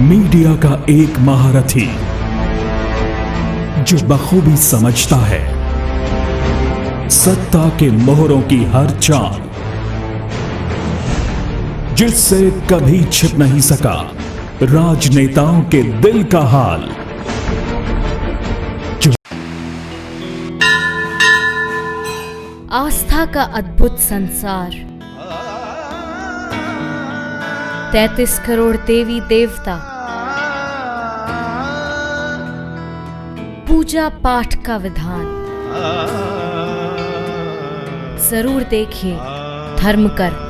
Media का एक महारथी जो बखूबी समझता है सत्ता के मोहरों की हर चाल, जिससे कभी छिप नहीं सका राजनेताओं के दिल का हाल। आस्था का अद्भुत संसार, 33 करोड़ देवी देवता, पूजा पाठ का विधान। जरूर देखिए धर्म कर।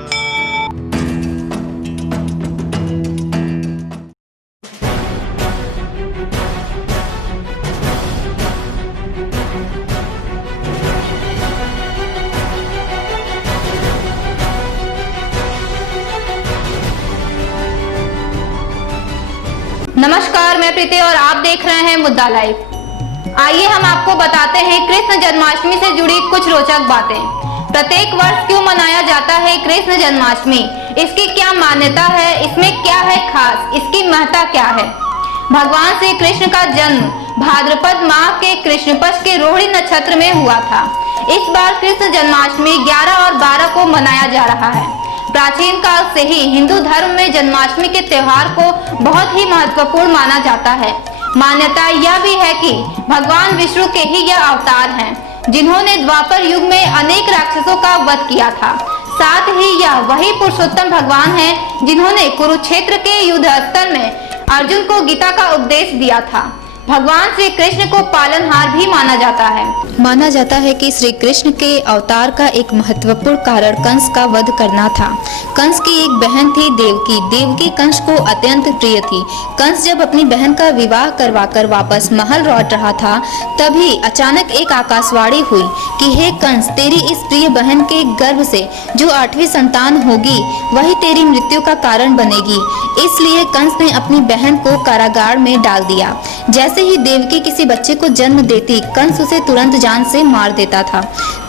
नमस्कार, मैं प्रीति और आप देख रहे हैं मुद्दा लाइव। आइए हम आपको बताते हैं कृष्ण जन्माष्टमी से जुड़ी कुछ रोचक बातें। प्रत्येक वर्ष क्यों मनाया जाता है कृष्ण जन्माष्टमी, इसकी क्या मान्यता है, इसमें क्या है खास, इसकी महत्ता क्या है। भगवान श्री कृष्ण का जन्म भाद्रपद माह के कृष्ण पक्ष के रोहिणी नक्षत्र में हुआ था। इस बार कृष्ण जन्माष्टमी 11 और 12 को मनाया जा रहा है। प्राचीन काल से ही हिंदू धर्म में जन्माष्टमी के त्योहार को बहुत ही महत्वपूर्ण माना जाता है। मान्यता यह भी है कि भगवान विष्णु के ही यह अवतार हैं, जिन्होंने द्वापर युग में अनेक राक्षसों का वध किया था। साथ ही यह वही पुरुषोत्तम भगवान हैं, जिन्होंने कुरुक्षेत्र के युद्ध स्थल में अर्जुन को गीता का उपदेश दिया था। भगवान श्री कृष्ण को पालनहार भी माना जाता है। माना जाता है कि श्री कृष्ण के अवतार का एक महत्वपूर्ण कारण कंस का वध करना था। कंस की एक बहन थी देवकी। देवकी कंस को अत्यंत प्रिय थी। कंस जब अपनी बहन का विवाह करवाकर वापस महल लौट रहा था, तभी अचानक एक आकाशवाणी हुई कि हे कंस, तेरी इस प्रिय बहन के गर्भ से जो 8वीं संतान होगी वही तेरी मृत्यु का कारण बनेगी। इसलिए कंस ने अपनी बहन को कारागार में डाल दिया। जैसे ही देवकी किसी बच्चे को जन्म देती, कंस उसे तुरंत जान से मार देता था।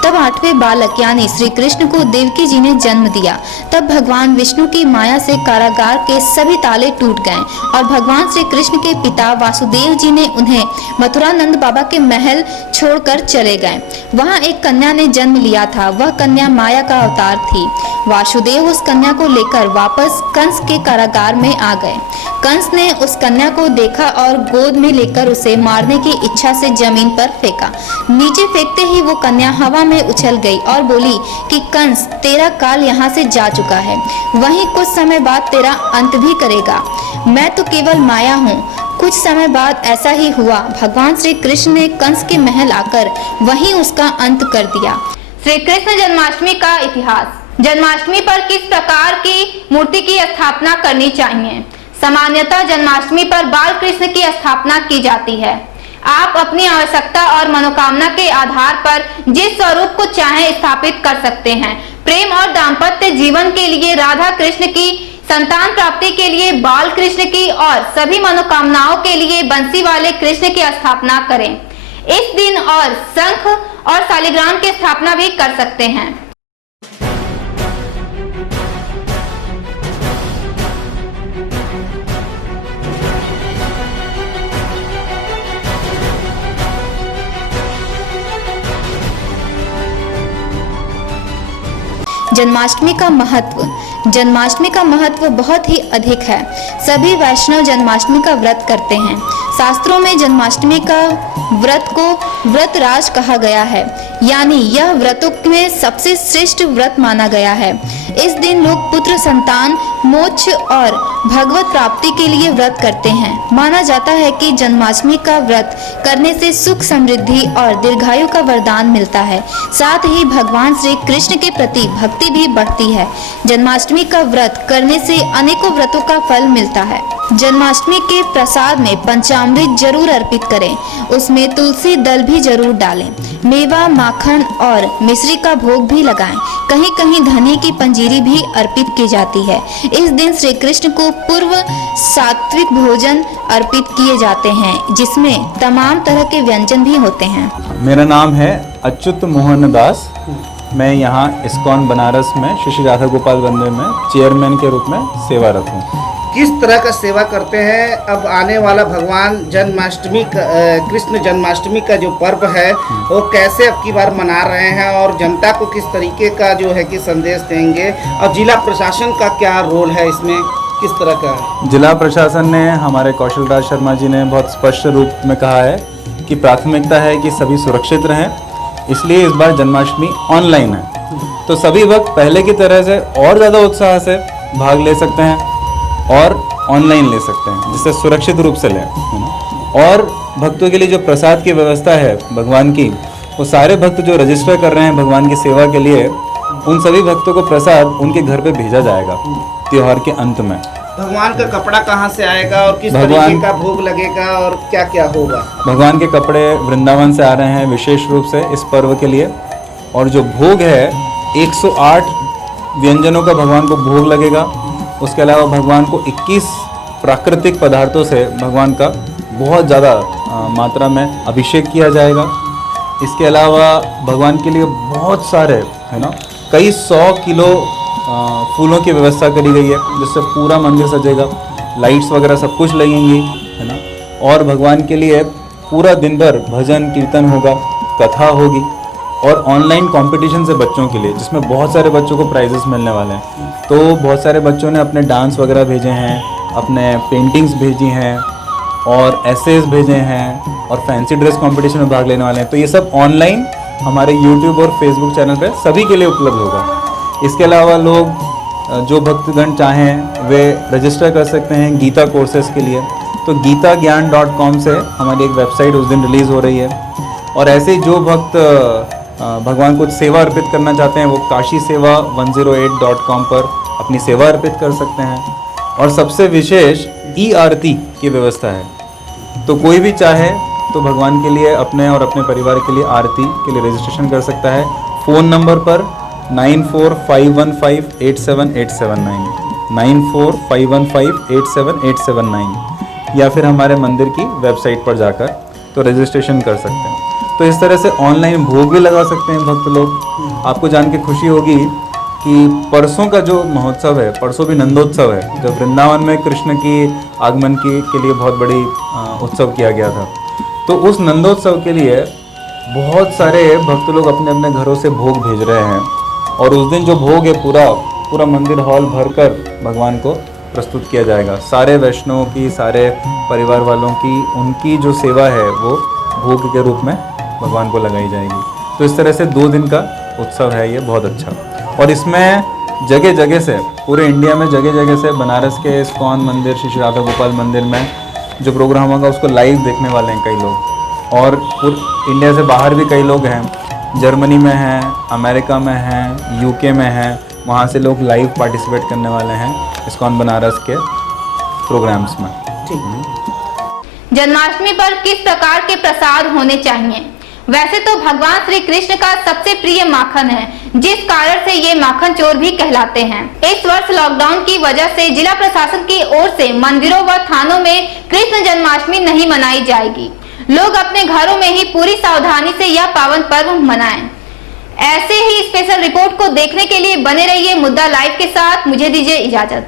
तब 8वें बालक यानी श्री कृष्ण को देवकी जी ने जन्म दिया। तब भगवान विष्णु की माया से कारागार के सभी ताले टूट गए और भगवान श्री कृष्ण के पिता वासुदेव जी ने उन्हें मथुरानंद बाबा के महल छोड़कर चले गए। वहाँ एक कन्या ने जन्म लिया था। वह कन्या माया का अवतार थी। वासुदेव उस कन्या को लेकर वापस कंस के कारागार में आ गए। कंस ने उस कन्या को देखा और गोद में लेकर उसे मारने की इच्छा से जमीन पर फेंका। नीचे फेंकते ही वो कन्या हवा में उछल गई और बोली कि कंस, तेरा काल यहाँ से जा चुका है, वहीं कुछ समय बाद तेरा अंत भी करेगा। मैं तो केवल माया हूँ। कुछ समय बाद ऐसा ही हुआ। भगवान श्री कृष्ण ने कंस के महल आकर वहीं उसका अंत कर दिया। श्री कृष्ण जन्माष्टमी का इतिहास। जन्माष्टमी पर किस प्रकार की मूर्ति की स्थापना करनी चाहिए? सामान्यतः जन्माष्टमी पर बाल कृष्ण की स्थापना की जाती है। आप अपनी आवश्यकता और मनोकामना के आधार पर जिस स्वरूप को चाहें स्थापित कर सकते हैं। प्रेम और दाम्पत्य जीवन के लिए राधा कृष्ण की, संतान प्राप्ति के लिए बाल कृष्ण की और सभी मनोकामनाओं के लिए बंसी वाले कृष्ण की स्थापना करें। इस दिन और शंख और शालिग्राम की स्थापना भी कर सकते हैं। जन्माष्टमी का महत्व बहुत ही अधिक है। सभी वैष्णव जन्माष्टमी का व्रत करते हैं। शास्त्रों में जन्माष्टमी का व्रत को व्रतराज कहा गया है, यानी यह व्रतों में सबसे श्रेष्ठ व्रत माना गया है। इस दिन लोग पुत्र, संतान, मोक्ष और भगवत प्राप्ति के लिए व्रत करते हैं। माना जाता है कि जन्माष्टमी का व्रत करने से सुख, समृद्धि और दीर्घायु का वरदान मिलता है। साथ ही भगवान श्री कृष्ण के प्रति भक्ति भी बढ़ती है। जन्माष्टमी का व्रत करने से अनेकों व्रतों का फल मिलता है। जन्माष्टमी के प्रसाद में पंचामृत जरूर अर्पित करें। उसमें तुलसी दल भी जरूर डालें। मेवा, माखन और मिश्री का भोग भी लगाएं। कहीं कहीं धनी की पंजीरी भी अर्पित की जाती है। इस दिन श्री कृष्ण को पूर्व सात्विक भोजन अर्पित किए जाते हैं, जिसमें तमाम तरह के व्यंजन भी होते हैं। मेरा नाम है अच्युत मोहन दास। मैं यहाँ इस्कॉन बनारस में श्री श्री राधा गोपाल मंदिर में चेयरमैन के रूप में सेवारत हूँ। किस तरह का सेवा करते हैं। अब आने वाला भगवान जन्माष्टमी का कृष्ण जन्माष्टमी का जो पर्व है वो कैसे अब की बार मना रहे हैं और जनता को किस तरीके का जो है कि संदेश देंगे, और जिला प्रशासन का क्या रोल है इसमें, किस तरह का है? जिला प्रशासन ने, हमारे कौशल राज शर्मा जी ने बहुत स्पष्ट रूप में कहा है कि प्राथमिकता है कि सभी सुरक्षित रहें, इसलिए इस बार जन्माष्टमी ऑनलाइन है। तो सभी भक्त पहले की तरह से और ज़्यादा उत्साह से भाग ले सकते हैं और ऑनलाइन ले सकते हैं, जिससे सुरक्षित रूप से लें, है ना। और भक्तों के लिए जो प्रसाद की व्यवस्था है भगवान की, वो सारे भक्त जो रजिस्टर कर रहे हैं भगवान की सेवा के लिए, उन सभी भक्तों को प्रसाद उनके घर पे भेजा जाएगा त्योहार के अंत में। भगवान का कपड़ा कहाँ से आएगा और किस तरीके का भोग लगेगा और क्या क्या होगा? भगवान के कपड़े वृंदावन से आ रहे हैं विशेष रूप से इस पर्व के लिए, और जो भोग है 108 व्यंजनों का भगवान को भोग लगेगा। उसके अलावा भगवान को 21 प्राकृतिक पदार्थों से भगवान का बहुत ज़्यादा मात्रा में अभिषेक किया जाएगा। इसके अलावा भगवान के लिए बहुत सारे, है ना, कई 100 किलो फूलों की व्यवस्था करी गई है, जिससे पूरा मंदिर सजेगा, लाइट्स वगैरह सब कुछ लगेंगी, है ना। और भगवान के लिए पूरा दिन भर भजन कीर्तन होगा, कथा होगी, और ऑनलाइन कंपटीशन से बच्चों के लिए, जिसमें बहुत सारे बच्चों को प्राइजेस मिलने वाले हैं। तो बहुत सारे बच्चों ने अपने डांस वगैरह भेजे हैं, अपने पेंटिंग्स भेजी हैं और एसेज भेजे हैं, और फैंसी ड्रेस कंपटीशन में भाग लेने वाले हैं। तो ये सब ऑनलाइन हमारे यूट्यूब और फेसबुक चैनल पे सभी के लिए उपलब्ध होगा। इसके अलावा लोग जो भक्तगण चाहें वे रजिस्टर कर सकते हैं गीता कोर्सेज के लिए। तो गीताज्ञान.com से हमारी एक वेबसाइट उस दिन रिलीज़ हो रही है, और ऐसे ही जो भक्त भगवान को सेवा अर्पित करना चाहते हैं वो काशी सेवा 108.com पर अपनी सेवा अर्पित कर सकते हैं। और सबसे विशेष ई आरती की व्यवस्था है, तो कोई भी चाहे तो भगवान के लिए, अपने और अपने परिवार के लिए आरती के लिए रजिस्ट्रेशन कर सकता है। फ़ोन नंबर पर 9451587879 9451587879 या फिर हमारे मंदिर की वेबसाइट पर जाकर तो रजिस्ट्रेशन कर सकते हैं। तो इस तरह से ऑनलाइन भोग भी लगा सकते हैं भक्त लोग। आपको जान के खुशी होगी कि परसों का जो महोत्सव है, परसों भी नंदोत्सव है, जब वृंदावन में कृष्ण की आगमन के लिए बहुत बड़ी उत्सव किया गया था। तो उस नंदोत्सव के लिए बहुत सारे भक्त लोग अपने अपने घरों से भोग भेज रहे हैं, और उस दिन जो भोग है पूरा मंदिर हॉल भरकर भगवान को प्रस्तुत किया जाएगा। सारे वैष्णवों की, सारे परिवार वालों की, उनकी जो सेवा है वो भोग के रूप में भगवान को लगाई जाएगी। तो इस तरह से 2 दिन का उत्सव है ये, बहुत अच्छा। और इसमें जगह जगह से, पूरे इंडिया में जगह जगह से, बनारस के इस्कॉन मंदिर, श्री राधा गोपाल मंदिर में जो प्रोग्राम होगा उसको लाइव देखने वाले हैं कई लोग, और इंडिया से बाहर भी कई लोग हैं, जर्मनी में हैं, अमेरिका में हैं, यूके में हैं, वहाँ से लोग लाइव पार्टिसिपेट करने वाले हैं इस्कॉन बनारस के प्रोग्राम्स में। जन्माष्टमी पर किस प्रकार के प्रसाद होने चाहिए? वैसे तो भगवान श्री कृष्ण का सबसे प्रिय माखन है, जिस कारण से ये माखन चोर भी कहलाते हैं। इस वर्ष लॉकडाउन की वजह से जिला प्रशासन की ओर से मंदिरों व थानों में कृष्ण जन्माष्टमी नहीं मनाई जाएगी। लोग अपने घरों में ही पूरी सावधानी से यह पावन पर्व मनाएं। ऐसे ही स्पेशल रिपोर्ट को देखने के लिए बने रहिए मुद्दा लाइव के साथ। मुझे दीजिए इजाजत।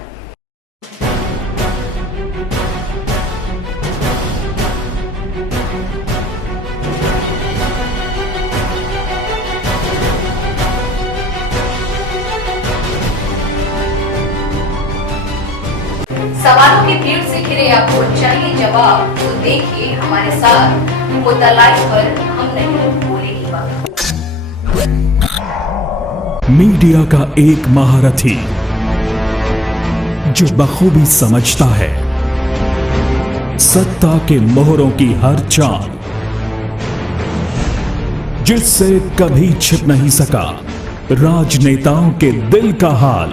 सवालों की भीड़ से घिरे आपको चाहिए जवाब, तो देखिए हमारे साथ मुद्दा लाइव पर। हम नहीं बोलेंगे बात। मीडिया का एक महारथी जो बखूबी समझता है सत्ता के मोहरों की हर चाल, जिससे कभी छिप नहीं सका राजनेताओं के दिल का हाल।